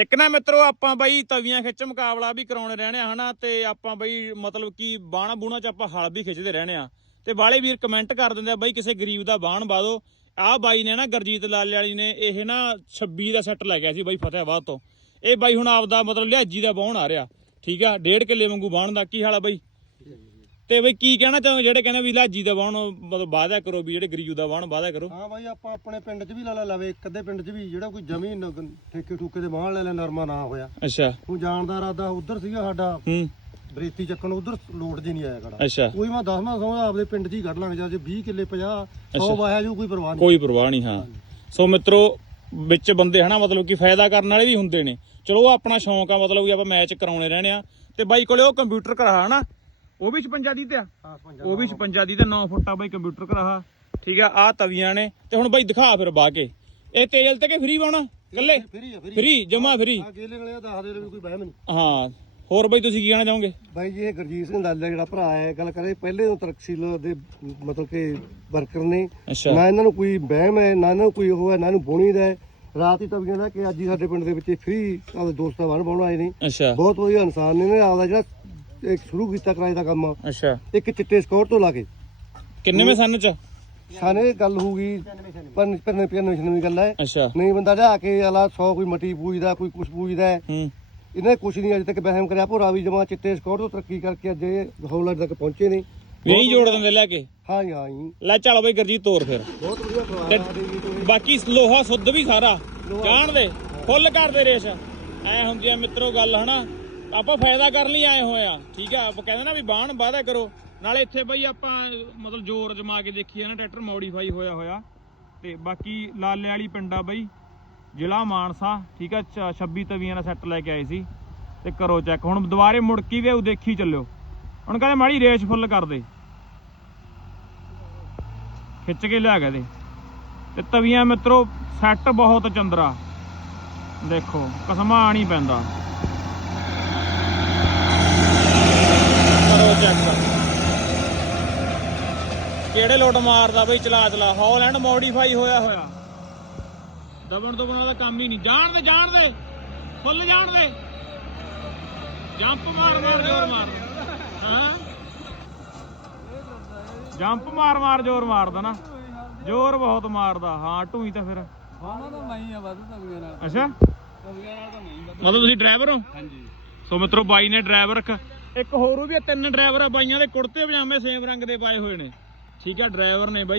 ਇੱਕ ਨਾ ਮਿੱਤਰੋ, ਆਪਾਂ ਬਈ ਤਵੀਆਂ ਖਿੱਚ ਮੁਕਾਬਲਾ ਵੀ ਕਰਾਉਣੇ ਰਹਿਣੇ ਆ ਹਨਾ, ਤੇ ਆਪਾਂ ਬਈ ਮਤਲਬ ਕਿ ਬਾਣਾ ਬੂਣਾ ਚ ਆਪਾਂ ਹਲ ਵੀ ਖਿੱਚਦੇ ਰਹਿਣੇ ਆ। ਤੇ ਬਾਲੇ ਵੀਰ ਕਮੈਂਟ ਕਰ ਦਿੰਦੇ ਆ, ਬਾਈ ਕਿਸੇ ਗਰੀਬ ਦਾ ਬਾਣ ਬਾਦੋ ਦਿਓ ਆਹ ਬਾਈ ਨੇ ਨਾ ਗਰਜੀਤ ਲਾਲ ਵਾਲੀ ਨੇ ਇਹ ਨਾ 26 ਦਾ ਸੈੱਟ ਲੈ ਗਿਆ ਸੀ ਬਾਈ ਫਤਿਹਾਬਾਦ ਤੋਂ। ਇਹ ਬਾਈ ਹੁਣ ਆਪਦਾ ਮਤਲਬ ਲਿਆਜੀ ਦਾ ਬਾਣ ਆ ਰਿਹਾ। ਠੀਕ ਆ, ਡੇਢ ਕਿੱਲੇ ਵਾਂਗੂ ਬਾਣ ਦਾ, ਕੀ ਹਾਲ ਆ ਬਾਈ? ਤੇ ਬਈ ਕੀ ਕਹਿਣਾ ਚਾਹੋ ਜਿਹੜੇ ਕਹਿੰਦੇ ਵੀ ਲਾਜੀ ਦਾ ਬਾਣ ਮਤਲਬ ਵਾਅਦਾ ਕਰੋ ਵੀ ਜਿਹੜੇ ਗਰੀਬ ਦਾ ਬਾਣ ਵਾਅਦਾ ਕਰੋ। ਹਾਂ ਬਾਈ ਆਪਾਂ ਆਪਣੇ ਪਿੰਡ 'ਚ ਵੀ ਲਾ ਲਾ ਲਵੇ ਇੱਕ ਅੱਧੇ ਪਿੰਡ 'ਚ ਵੀ ਜਿਹੜਾ ਕੋਈ ਜ਼ਮੀਨ ਠੇਕੇ ਠੂਕੇ ਦੇ ਬਾਹਣ ਲੈ ਲੈ ਨਰਮਾ ਨਾ ਹੋਇਆ। ਅੱਛਾ। ਤੂੰ ਜਾਣਦਾ ਰਾਦਾ ਉਧਰ ਸੀਗਾ ਸਾਡਾ। ਹੂੰ। ਬਰੇਤੀ ਚੱਕਣ ਉਧਰ ਲੋਟ ਜੀ ਨਹੀਂ ਆਇਆ ਖੜਾ। ਅੱਛਾ। ਕੋਈ ਮੈਂ 10ਵਾਂ ਸੌ ਆਪਦੇ ਪਿੰਡ 'ਚ ਹੀ ਕੱਢ ਲਾਂਗੇ ਜੇ 20 ਕਿੱਲੇ 50 100 ਵਾਇਆ ਜੋ ਕੋਈ ਪਰਵਾਹ ਨਹੀਂ। ਕੋਈ ਪਰਵਾਹ ਨਹੀਂ ਹਾਂ। ਸੋ ਮਿੱਤਰੋ ਵਿੱਚ ਬੰਦੇ ਹਨਾ ਮਤਲਬ ਕਿ ਫਾਇਦਾ ਕਰਨ ਵਾਲੇ ਵੀ ਹੁੰਦੇ ਨੇ। ਚਲੋ ਉਹ ਆਪਣਾ ਸ਼ੌਂਕ ਆ ਮਤਲਬ ਕਿ ਆਪਾਂ ਮੈਚ ਕਰਾਉਣੇ ਰਹਿਣੇ ਆ। ਤੇ ਬਾਈ ਕੋਲੇ ਉਹ ਕੰਪਿਊਟਰ ਕਰਾ ਹਨਾ? ਉਹ ਵੀ 56 ਦੀ ਤੇ ਆ? ਹਾਂ ਉਹ ਵੀ 56 ਦੀ ਤੇ 9 ਫੁੱਟਾ ਬਾਈ ਕੰਪਿਊਟਰ ਕਰਾ ਠੀਕ ਆ ਆ ਤਵੀਆਂ ਨੇ। ਤੇ ਹੁਣ ਬਾਈ ਦਿਖਾ ਫਿਰ ਬਾ ਕੇ। ਇਹ ਤੇਲ ਤੇ ਕਿ ਫ੍ਰੀ ਬਾਉਣਾ ਇਕੱਲੇ? ਫਰੀ ਆ ਫਰੀ ਫ੍ਰੀ ਜਮਾ ਫ੍ਰੀ। ਆ ਗੇਲੇ ਵਾਲੇ ਆ ਦੱਸ ਦੇ ਵੀ ਕੋਈ ਬਹਿਮ ਨਹੀਂ ਹਾਂ ਹੋਰ ਬਾਈ ਤੁਸੀਂ ਕੀ ਕਹਿਣਾ ਚਾਹੋਗੇ? ਬਾਈ ਜੀ ਇਹ ਗੁਰਜੀਤ ਸਿੰਘ ਦਾਲਾ ਜਿਹੜਾ ਭਰਾ ਹੈ ਗੱਲ ਕਰੇ ਪਹਿਲੇ ਤੋਂ ਤਰਕਸੀਲ ਦੇ ਮਤਲਬ ਕਿ ਵਰਕਰ ਨੇ। ਨਾ ਇਹਨਾਂ ਨੂੰ ਕੋਈ ਵਹਿਮ ਹੈ ਨਾ ਇਹਨਾਂ ਨੂੰ ਕੋਈ ਉਹ ਹੈ ਨਾ ਇਹਨੂੰ ਬੁਣੀ ਦਾ ਹੈ। ਰਾਤ ਹੀ ਤਵੀਆਂ ਦਾ ਕਿ ਅੱਜ ਹੀ ਸਾਡੇ ਪਿੰਡ ਦੇ ਵਿੱਚ ਫ੍ਰੀ ਆਪਣੇ ਦੋਸਤਾਂ ਬਣ ਪਾਉਣ ਆਏ ਨੇ। ਬਹੁਤ ਵਧੀਆ ਇਨਸਾਨ ਨੇ ਆਪਦਾ ਜਿਹੜਾ ਇੱਕ ਸ਼ੁਰੂ ਕੀਤਾ ਕਿਰਾਏ ਦਾ ਕੰਮ। ਅੱਛਾ। ਇੱਕ ਚਿੱਟੇ ਸਕੋਰ ਤੋਂ ਲਾ ਕੇ। ਕਿੰਨੇਵੇਂ ਸੰਨ ਚ? ਸਾਨੇ ਇਹ ਗੱਲ ਹੋਊਗੀ ਪਰ ਪਰ ਪਿਆਨੋ ਦੀ ਗੱਲ ਹੈ। ਅੱਛਾ। ਨਹੀਂ ਬੰਦਾ ਜਾ ਕੇ ਆਲਾ 100 ਕੋਈ ਮਟੀ ਪੂਜਦਾ ਕੋਈ ਕੁਛ ਪੂਜਦਾ ਹੈ। ਇਹਨੇ ਕੁਛ ਨਹੀਂ ਅਜੇ ਤੱਕ ਵਹਿਮ ਕਰਿਆ। ਭੋਰਾ ਵੀ ਜਮਾ ਚਿੱਟੇ ਸਕੋਰ ਤੋਂ ਤਰੱਕੀ ਕਰਕੇ ਅੱਜ ਇਹ ਤੱਕ ਪਹੁੰਚੇ ਨੇ। ਇਹੀ ਜੋੜ ਦਿੰਦੇ ਲੈ ਕੇ? ਹਾਂ ਜੀ, ਹਾਂ ਜੀ। ਲੈ ਚੱਲ ਬਾਈ ਗਰਜੀਤ ਤੋਰ ਫਿਰ। ਬਹੁਤ ਵਧੀਆ ਖਵਾ ਬਾਕੀ ਲੋਹਾ ਸੁੱਧ ਵੀ ਸਾਰਾ। ਜਾਣ ਦੇ। ਫੁੱਲ ਕਰਦੇ ਰੇਸ ਐ ਹੁੰਦੀ ਆ ਮਿੱਤਰੋ ਗੱਲ ਹਨਾ? ਆਪਾਂ ਫਾਇਦਾ ਕਰਨ ਲਈ ਆਏ ਹੋਏ ਆ, ਠੀਕ ਆ? ਆਪਾਂ ਕਹਿੰਦੇ ਨਾ ਵੀ ਬਾਣ ਵਾਅਦਾ ਕਰੋ, ਨਾਲੇ ਇੱਥੇ ਬਈ ਆਪਾਂ, ਮਤਲਬ ਜ਼ੋਰ ਜਮਾ ਕੇ ਦੇਖੀਏ ਨਾ, ਟਰੈਕਟਰ ਮੋਡੀਫਾਈ ਹੋਇਆ ਹੋਇਆ। ਤੇ ਬਾਕੀ ਲਾਲੇ ਵਾਲੀ ਪਿੰਡਾ ਬਈ, ਜ਼ਿਲ੍ਹਾ ਮਾਨਸਾ, ਠੀਕ ਆ? 26 ਤਵੀਆਂ ਦਾ ਸੈੱਟ ਲੈ ਕੇ ਆਏ ਸੀ। ਤੇ ਕਰੋ ਚੈੱਕ ਹੁਣ ਦੁਬਾਰੇ ਮੁੜਕੀ ਕੇ ਉਹ ਦੇਖੀ ਚੱਲਿਓ। ਹੁਣ ਕਹਿੰਦੇ ਮਾੜੀ ਰੇਸ ਫੁੱਲ ਕਰ ਦੇ। ਖਿੱਚ ਕੇ ਲਿਆ ਗਏ ਦੇ ਤੇ ਤਵੀਆਂ ਮਿੱਤਰੋ ਸੈੱਟ ਬਹੁਤ ਚੰਦਰਾ। ਦੇਖੋ, ਕਸਮਾ ਨਹੀਂ ਪੈਂਦਾ। ਕਰੋ ਕਿਹੜੇ ਲੋਟ ਮਾਰਦਾ ਬਈ ਚਲਾ ਚਲਾ। ਹੌਲੈਂਡ ਮੋਡੀਫਾਈ ਹੋਇਆ ਹੋਇਆ। ਦਬਣ ਤੋਂ ਬਣਾ ਦਾ ਕੰਮ ਹੀ ਨਹੀਂ। ਜਾਣ ਦੇ ਜਾਣ ਦੇ। ਫੁੱਲ ਜਾਣ ਦੇ। ਜੰਪ ਮਾਰ ਮਾਰ ਜ਼ੋਰ ਮਾਰ। ਹਾਂ? ਜੰਪ ਮਾਰ ਮਾਰ ਜ਼ੋਰ ਮਾਰਦਾ ਨਾ। ਜ਼ੋਰ ਬਹੁਤ ਮਾਰਦਾ। ਹਾਂ ਢੂਈ ਤਾਂ ਫਿਰ। ਉਹਨਾਂ ਦਾ ਨਹੀਂ ਆ ਵੱਧ ਤਵੀਆਂ ਨਾਲ। ਅੱਛਾ। ਨਾਲ ਤਾਂ ਮਤਲਬ ਤੁਸੀਂ ਡਰਾਈਵਰ ਹੋ? ਹਾਂਜੀ। ਸੋ ਮਿੱਤਰੋ ਬਾਈ ਨੇ ਡਰਾਈਵਰ ਰੱਖ ਇੱਕ ਹੋਰ ਵੀ ਆ, ਤਿੰਨ ਡਰਾਈਵਰ ਆ ਬਾਈਆਂ ਦੇ ਕੁੜਤੇ ਪਜਾਮੇ ਸੇਮ ਰੰਗ ਦੇ ਪਾਏ ਹੋਏ ਨੇ। ਠੀਕ ਆ, ਡਰਾਈਵਰ ਨੇ ਬਾਈ।